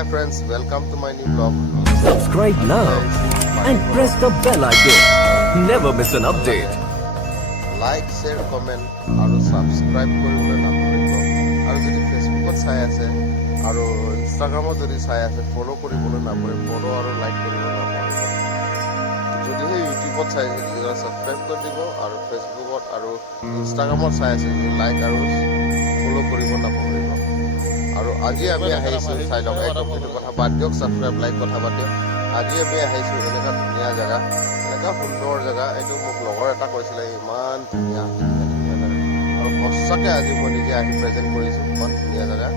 Hi friends, welcome to my new vlog. Subscribe now and press the bell icon. Never miss an update. Like, share, comment আৰু subscribe কৰিবলৈ নাপাহৰিব আৰু যদি ফেচবুকত চাই আছে আৰু ইনষ্টাগ্ৰামত যদি চাই আছে ফলো কৰিবলৈ নাপাহৰিব ফলো আৰু লাইক কৰিব নাপাহৰিব যদিহে ইউটিউবত চাই আছে তেতিয়া সাবস্ক্ৰাইব কৰি দিব আৰু ফেচবুকত আৰু ইনষ্টাগ্ৰামত চাই আছে যদি লাইক আৰু ফলো কৰিব নাপাহৰিব আৰু আজি আমি আহিছোঁ চাই লওক একদম সেইটো কথা বাদ দিয়ক সাবস্ক্ৰাইব লাইক কথা বাদ দিয়ক আজি আমি আহিছোঁ এনেকুৱা ধুনীয়া জেগা এনেকুৱা সুন্দৰ জেগা এইটো মোক লগৰ এটা কৈছিলে ইমান ধুনীয়া আৰু সঁচাকৈ আজি মই নিজে আহি প্ৰেজেণ্ট কৰিছোঁ ইমান ধুনীয়া জেগা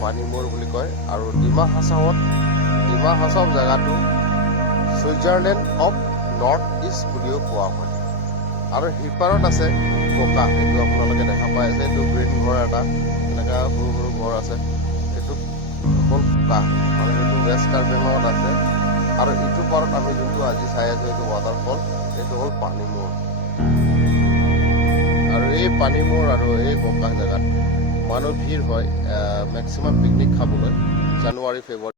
পানীমূৰ বুলি কয় আৰু ডিমা হাছাও জেগাটো ছুইজাৰলেণ্ড অফ নৰ্থ ইষ্ট বুলিও কোৱা হয় আৰু সিপাৰত আছে ককা সেইটো আপোনালোকে দেখা পাই আছে এইটো গ্ৰীণ ঘৰ এটা এনেকুৱা সৰু সৰু ঘৰ আছে এইটো হ'ল ককা আৰু সেইটো ৱেষ্ট কাৰ্বিঙত আছে আৰু ইটো পাৰত আমি যোনটো আজি চাই আছোঁ এইটো ৱাটাৰফল এইটো হ'ল পানীমূৰ আৰু এই পানীমূৰ আৰু এই ককা জেগাত মানুহ ভিৰ হয় মেক্সিমাম পিকনিক খাবলৈ জানুৱাৰী ফেব্ৰুৱাৰী